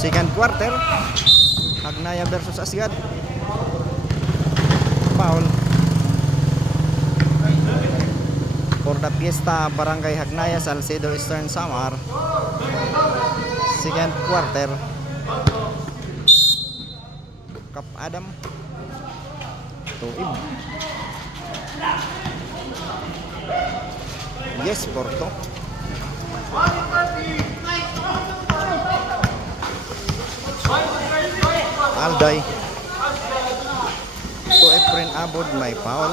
Second quarter, Hagnaya versus Asgad. Foul for the Fiesta Barangay Hagnaya, Salcedo Eastern Samar. Second quarter, Kap Adam Tuib. Yes, Porto. Alday to Efren Abod, may foul.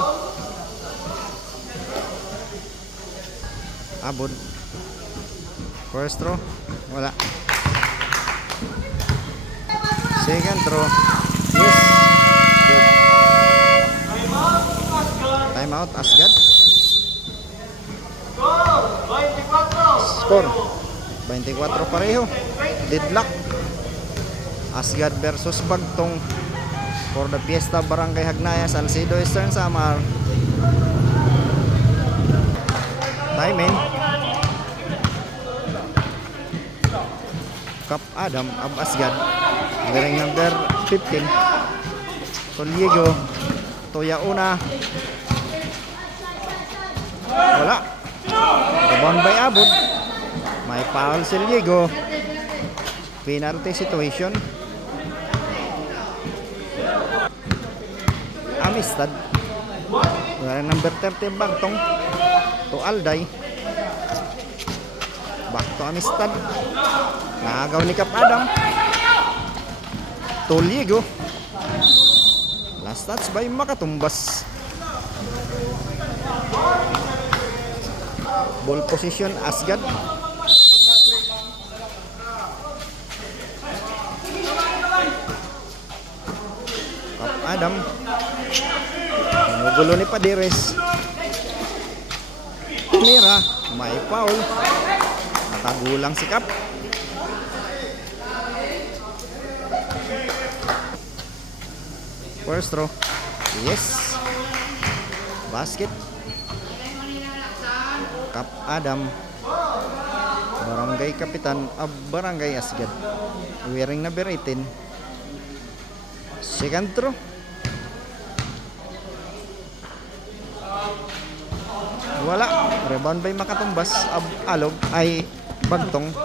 Abod, first throw, wala. Second throw, yes, good. Time out, Asgad. Score 24 pareho. Deadlock. Asgad versus Bagtong for the Fiesta Barangay Hagnaya, Salcedo Eastern Samar. Time in. Kap Adam of Asgad, wearing number 15. Soliego Toyauna, wala. Rebound by Abod, may foul si Soliego. Penalty situation. Amistad, wearing number 30 Bagtong to Alday. Back to Amistad. Naagaw ni Kap Adam. Toliego. Last touch by Makatumbas. Ball position Asgad. Kap Adam. Ginugulo ni Padires. Mira, may foul. Nakagulang si Kap. First throw, yes, basket. Kap Adam, Barangay Kapitan of Barangay Asgad, wearing number 18. Second throw, wala. Rebound by Makatumbas of Alog ay Bagtong.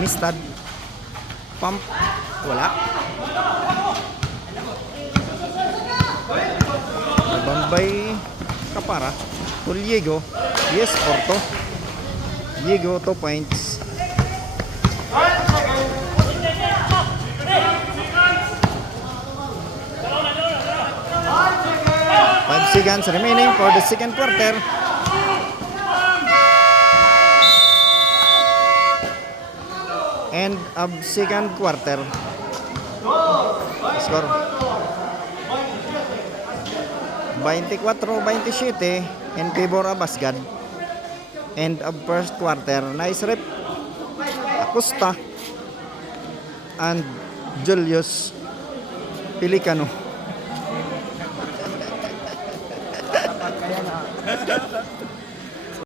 Amistad, pump, wala. Rebound by Kapara. Tuliego, yes, Porto. Diego, 2 points. 5 seconds remaining for the second quarter. End of second quarter. Score 24-27 in favor of Asgad. End of first quarter. Nice rep Acosta and Julius Pelicano.